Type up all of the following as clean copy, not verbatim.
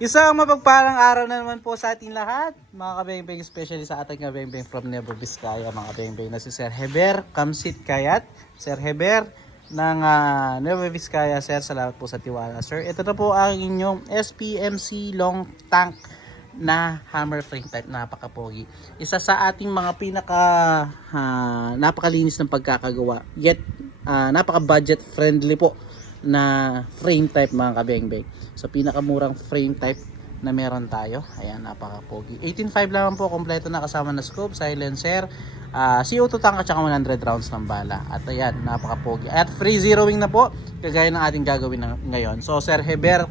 Isang mapagpalang araw na naman po sa ating lahat, mga kabengbeng, especially sa ating kabengbeng from Nueva Vizcaya, mga kabengbeng na si Sir Heber Kamsit Kayat. Sir Heber ng Nueva Vizcaya, Sir, salamat po sa tiwala, Sir. Ito na po ang inyong SPMC long tank na hammer frame type, napakapogi. Isa sa ating mga napakalinis ng pagkakagawa, yet napaka budget friendly po na frame type, mga kabengbeng. So pinakamurang frame type na meron tayo. Ayan, napaka-pogi. 18.5 lang po, kompleto na, kasama na scope, silencer, CO2 tank at saka 100 rounds ng bala. At ayan, napaka-pogi. At free zeroing na po, kagaya ng ating gagawin ngayon. So Sir Heber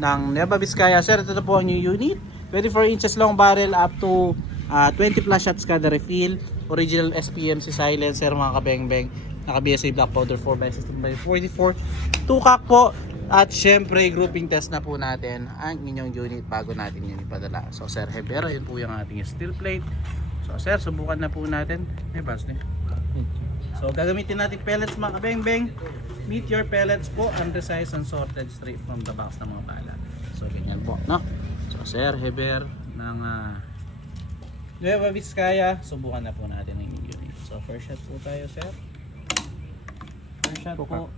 ng Nueva Vizcaya, Sir, ito na po ang new unit. 24 inches long barrel up to 20 plus shots kada refill. Original SPMC silencer, mga kabengbeng. Naka BSA black powder 4x16x44. 2-cock po. At syempre, grouping test na po natin ang inyong unit bago natin yun ipadala. So Sir Heber, yun po yung ating steel plate. So Sir, subukan na po natin. May bas na. So gagamitin natin pellets, mga kabengbeng. Meet your pellets po, undersized and sorted straight from the box ng mga bala. So ganyan po, no? So Sir Heber ng Nueva Vizcaya, subukan na po natin ang inyong unit. So first shot po tayo, Sir. First shot po.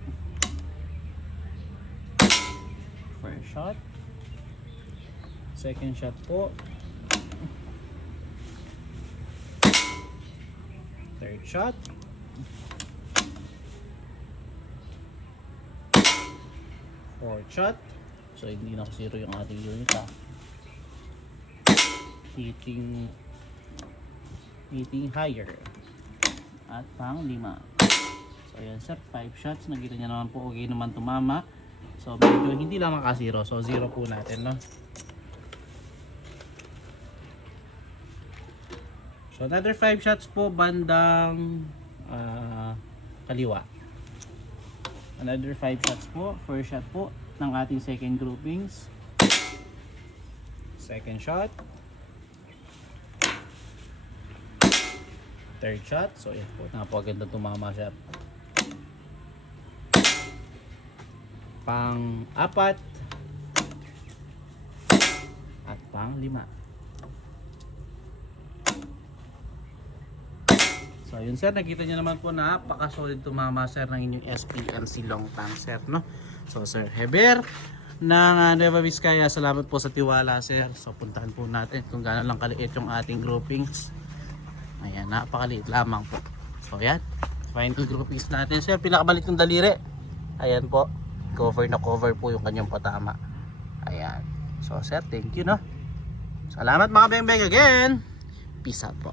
First shot. Second shot po. Third shot. Fourth shot. So hindi na zero yung ating unit, ha. Hitting higher. At pang 5. So ayan, Sir, 5 shots. Nakita niya naman po, okay naman tumama. So medyo hindi lang makasiro. So 0 po natin, no? So another 5 shots po bandang kaliwa. Another 5 shots po. First shot po ng ating second groupings. Second shot. Third shot. So yan po, napakaganda tumama siya. Pang-4 at pang-5. So yun, Sir, nakita nyo naman po na napaka-solid tumama, Sir, ng inyong SPMC long tank, Sir, no? So Sir Heber ng Nueva Vizcaya, salamat po sa tiwala, Sir. So puntahan po natin kung gaano lang kaliit yung ating groupings. Ayan, napakaliit lamang po. So yan, final groupings natin, Sir. Pinakabalik ng daliri. Ayan po, cover na cover po yung kanyang patama. Ayan. So Sir, thank you, no? Salamat, mga beng-beng, again. Peace out po.